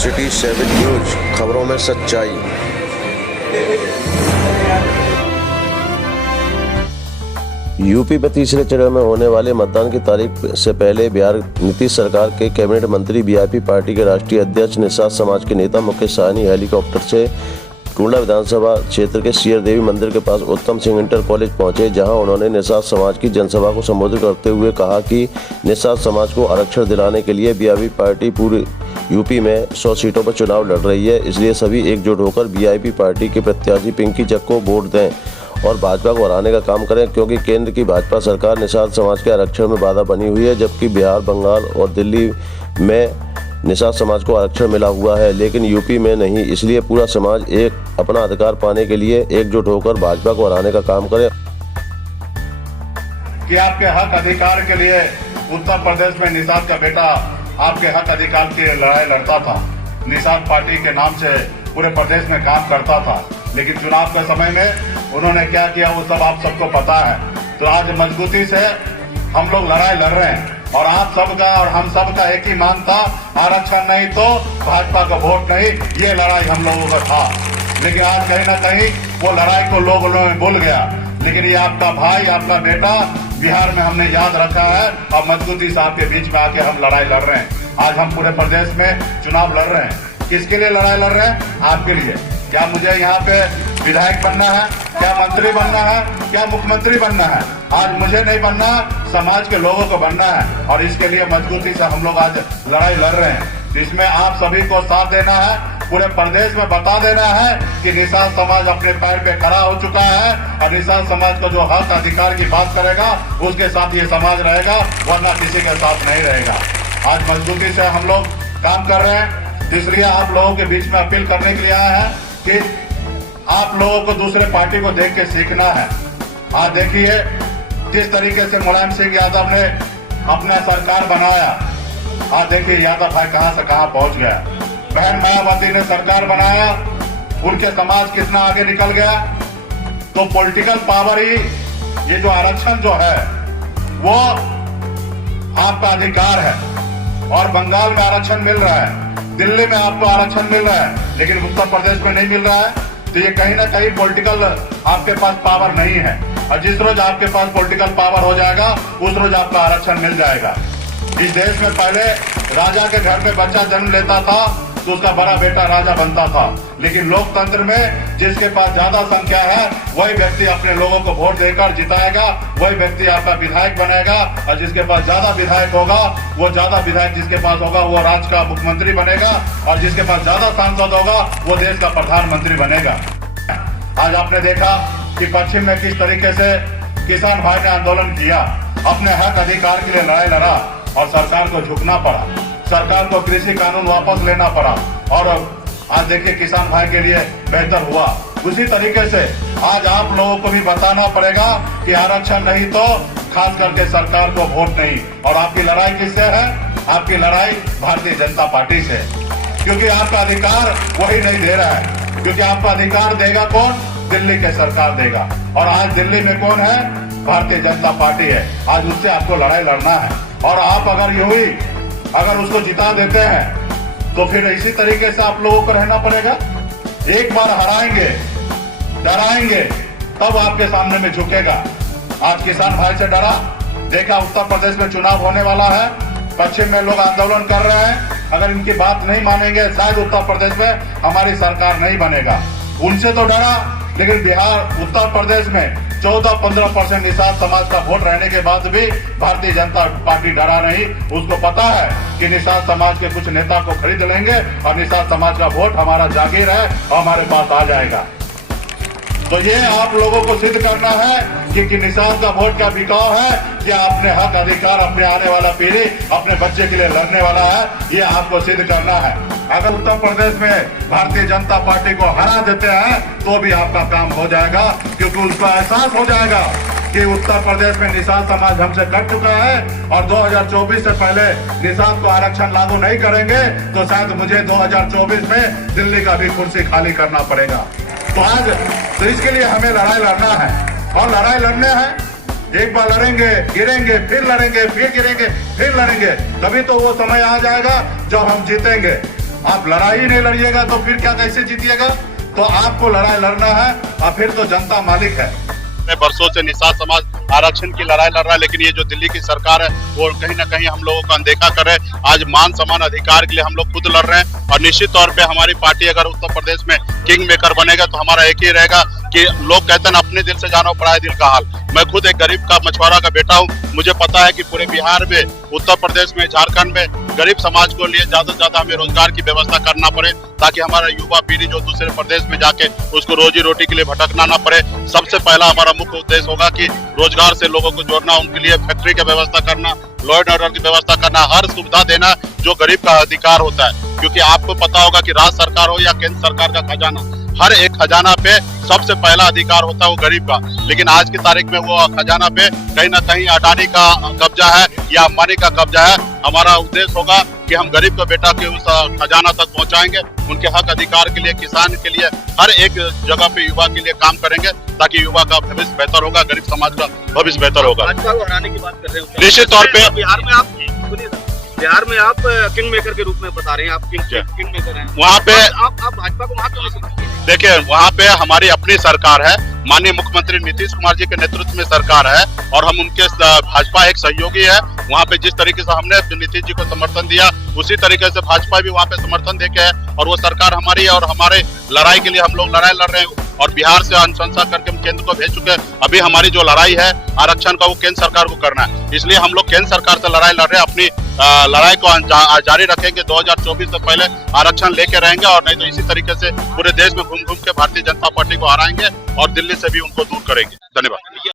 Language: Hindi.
सिटी 7 न्यूज, खबरों में सच्चाई। यूपी में तीसरे चरण में होने वाले मतदान की तारीख से पहले बिहार नीतीश सरकार के कैबिनेट मंत्री वीआईपी पार्टी के राष्ट्रीय अध्यक्ष निषाद समाज के नेता मुकेश सहनी हेलीकॉप्टर से टुंडला विधानसभा क्षेत्र के सियर देवी मंदिर के पास उत्तम सिंह इंटर कॉलेज पहुंचे, जहां उन्होंने निषाद समाज की जनसभा को संबोधित करते हुए कहा कि निषाद समाज को आरक्षण दिलाने के लिए वीआईपी पार्टी पूरे यूपी में 100 सीटों पर चुनाव लड़ रही है। इसलिए सभी एकजुट होकर वीआईपी पार्टी के प्रत्याशी पिंकी जग को वोट दें और भाजपा को हराने का काम करें, क्योंकि केंद्र की भाजपा सरकार निषाद समाज के आरक्षण में बाधा बनी हुई है, जबकि बिहार, बंगाल और दिल्ली में निषाद समाज को आरक्षण मिला हुआ है, लेकिन यूपी में नहीं। इसलिए पूरा समाज एक अपना अधिकार पाने के लिए एकजुट होकर भाजपा को हराने का काम करे। कि आपके हक अधिकार के लिए उत्तर प्रदेश में निषाद का बेटा आपके हक अधिकार की लड़ाई लड़ता था, निषाद पार्टी के नाम से पूरे प्रदेश में काम करता था, लेकिन चुनाव के समय में उन्होंने क्या किया वो सब आप सबको पता है। तो आज मजबूती से हम लोग लड़ाई लड़ रहे हैं और आप सबका और हम सबका एक ही मांग था, आरक्षण नहीं तो भाजपा का वोट नहीं, ये लड़ाई हम लोगों का था। लेकिन आज कहीं ना कहीं वो लड़ाई को लोगों ने भूल गया, लेकिन ये आपका भाई, आपका बेटा बिहार में हमने याद रखा है और मजबूती से आपके बीच में आके हम लड़ाई लड़ रहे हैं। आज हम पूरे प्रदेश में चुनाव लड़ रहे हैं। किसके लिए लड़ाई लड़ रहे हैं? आपके लिए। क्या मुझे यहाँ पे विधायक बनना है? क्या मंत्री बनना है? क्या मुख्यमंत्री बनना है? आज मुझे नहीं बनना, समाज के लोगों को बनना है और इसके लिए मजबूती से हम लोग आज लड़ाई लड़ रहे हैं। इसमें आप सभी को साथ देना है, पूरे प्रदेश में बता देना है कि निषाद समाज अपने पैर पे खड़ा हो चुका है और निषाद समाज को जो हक अधिकार की बात करेगा उसके साथ ये समाज रहेगा, वरना किसी के साथ नहीं रहेगा। आज मजबूती से हम लोग काम कर रहे हैं, इसलिए आप लोगों के बीच में अपील करने के लिए आए हैं कि आप लोगों को दूसरे पार्टी को देख के सीखना है। आज देखिए किस तरीके से मुलायम सिंह यादव ने अपना सरकार बनाया। आज देखिए यादव भाई कहां से कहां पहुंच गया। बहन मायावती ने सरकार बनाया, उनके समाज कितना आगे निकल गया। तो पॉलिटिकल पावर ही, ये जो आरक्षण जो है वो आपका अधिकार है और बंगाल में आरक्षण मिल रहा है, दिल्ली में आपको आरक्षण मिल रहा है, लेकिन उत्तर प्रदेश में नहीं मिल रहा है। तो ये कहीं ना कहीं पॉलिटिकल आपके पास पावर नहीं है और जिस रोज आपके पास पॉलिटिकल पावर हो जाएगा उस रोज आपका आरक्षण मिल जाएगा। इस देश में पहले राजा के घर में बच्चा जन्म लेता था तो उसका बड़ा बेटा राजा बनता था, लेकिन लोकतंत्र में जिसके पास ज्यादा संख्या है वही व्यक्ति अपने लोगों को वोट देकर जिताएगा, वही व्यक्ति आपका विधायक बनेगा और जिसके पास ज्यादा विधायक होगा, वो ज्यादा विधायक जिसके पास होगा वो राज्य का मुख्यमंत्री बनेगा और जिसके पास ज्यादा सांसद होगा वो देश का प्रधानमंत्री बनेगा। आज आपने देखा कि पश्चिम में किस तरीके से किसान भाई ने आंदोलन किया, अपने हक अधिकार के लिए लड़ाई लड़ा और सरकार को झुकना पड़ा, सरकार को कृषि कानून वापस लेना पड़ा और आज देखिए किसान भाई के लिए बेहतर हुआ। उसी तरीके से आज आप लोगों को भी बताना पड़ेगा कि आरक्षण नहीं तो खास करके सरकार को वोट नहीं। और आपकी लड़ाई किससे है? आपकी लड़ाई भारतीय जनता पार्टी से, क्योंकि आपका अधिकार वही नहीं दे रहा है। क्योंकि आपका अधिकार देगा कौन? दिल्ली के सरकार देगा और आज दिल्ली में कौन है? भारतीय जनता पार्टी है। आज उससे आपको लड़ाई लड़ना है और आप अगर यूं ही अगर उसको जिता देते हैं तो फिर इसी तरीके से आप लोगों को रहना पड़ेगा। एक बार हराएंगे, डराएंगे, तब आपके सामने में झुकेगा। आज किसान भाई से डरा, देखा उत्तर प्रदेश में चुनाव होने वाला है, पश्चिम में लोग आंदोलन कर रहे हैं, अगर इनकी बात नहीं मानेंगे शायद उत्तर प्रदेश में हमारी सरकार नहीं बनेगा। उनसे तो डरा, लेकिन बिहार, उत्तर प्रदेश में 14-15% निषाद समाज का वोट रहने के बाद भी भारतीय जनता पार्टी डरा नहीं। उसको पता है कि निषाद समाज के कुछ नेता को खरीद लेंगे और निषाद समाज का वोट हमारा जागीर है और हमारे पास आ जाएगा। तो ये आप लोगों को सिद्ध करना है कि निषाद का वोट क्या बिकाव है, क्या अपने हक अधिकार, अपने आने वाला पीढ़ी, अपने बच्चे के लिए लड़ने वाला है, ये आपको सिद्ध करना है। अगर उत्तर प्रदेश में भारतीय जनता पार्टी को हरा देते हैं तो भी आपका काम हो जाएगा, क्योंकि उसको एहसास हो जाएगा कि उत्तर प्रदेश में निषाद समाज हमसे कट चुका है और 2024 से पहले निषाद को आरक्षण लागू नहीं करेंगे तो शायद मुझे 2024 में दिल्ली का भी कुर्सी खाली करना पड़ेगा। तो इसके लिए हमें लड़ाई लड़ना है और लड़ाई लड़ने हैं। एक बार लड़ेंगे, गिरेंगे, फिर लड़ेंगे, फिर गिरेंगे, फिर लड़ेंगे, तभी तो वो समय आ जाएगा जब हम जीतेंगे। आप लड़ाई ही नहीं लड़िएगा तो फिर क्या कैसे जीतिएगा? तो आपको लड़ाई लड़ना है और फिर तो जनता मालिक है। बरसों से निषाद समाज आरक्षण की लड़ाई लड़ रहा है, लेकिन ये जो दिल्ली की सरकार है वो कहीं ना कहीं हम लोगों को अनदेखा कर रहे हैं। आज मान समान अधिकार के लिए हम लोग खुद लड़ रहे हैं और निश्चित तौर पे हमारी पार्टी अगर उत्तर प्रदेश में किंग मेकर बनेगा तो हमारा एक ही रहेगा कि लोग कहते हैं अपने दिल से जानो पराए दिल का हाल। मैं खुद एक गरीब का मछुआरा का बेटा हूँ। मुझे पता है कि पूरे बिहार में, उत्तर प्रदेश में, झारखंड में गरीब समाज को लिए ज्यादा से ज्यादा हमें रोजगार की व्यवस्था करना पड़े, ताकि हमारा युवा पीढ़ी जो दूसरे प्रदेश में जाके उसको रोजी रोटी के लिए भटकना ना पड़े। सबसे पहला हमारा मुख्य उद्देश्य होगा कि रोजगार से लोगों को जोड़ना, उनके लिए फैक्ट्री की व्यवस्था करना, लॉ एंड ऑर्डर की व्यवस्था करना, हर सुविधा देना जो गरीब का अधिकार होता है। क्योंकि आपको पता होगा कि राज्य सरकार हो या केंद्र सरकार का खजाना, हर एक खजाना पे सबसे पहला अधिकार होता है वो गरीब का। लेकिन आज की तारीख में वो खजाना पे कहीं ना कहीं अडानी का कब्जा है या अंबानी का कब्जा है। हमारा उद्देश्य होगा कि हम गरीब का बेटा के उस खजाना तक पहुंचाएंगे, उनके हक अधिकार के लिए, किसान के लिए, हर एक जगह पे युवा के लिए काम करेंगे, ताकि युवा का भविष्य बेहतर होगा, गरीब समाज का भविष्य बेहतर होगा। भाजपा को हराने की बात कर रहे हो, निश्चित तौर पे बिहार में आप सुनिए सर, बिहार में आप किंग मेकर के रूप में बता रहे हैं, आप किंग मेकर हैं। वहाँ पे आप भाजपा को वहाँ क्यों नहीं समझते? देखिए, वहाँ पे हमारी अपनी सरकार है, माननीय मुख्यमंत्री नीतीश कुमार जी के नेतृत्व में सरकार है और हम उनके भाजपा एक सहयोगी है। वहाँ पे जिस तरीके से हमने नीतीश जी को समर्थन दिया, उसी तरीके से भाजपा भी वहाँ पे समर्थन देके है और वो सरकार हमारी है और हमारे लड़ाई के लिए हम लोग लड़ाई लड़ रहे हैं और बिहार से अनुशंसा करके हम केंद्र को भेज चुके हैं। अभी हमारी जो लड़ाई है आरक्षण का, वो केंद्र सरकार को करना है, इसलिए हम लोग केंद्र सरकार से लड़ाई लड़ रहे हैं। अपनी लड़ाई को जारी रखेंगे, 2024 से पहले आरक्षण लेके रहेंगे और नहीं तो इसी तरीके से पूरे देश में घूम घूम के भारतीय जनता पार्टी को हराएंगे और दिल्ली से भी उनको दूर करेंगे। धन्यवाद।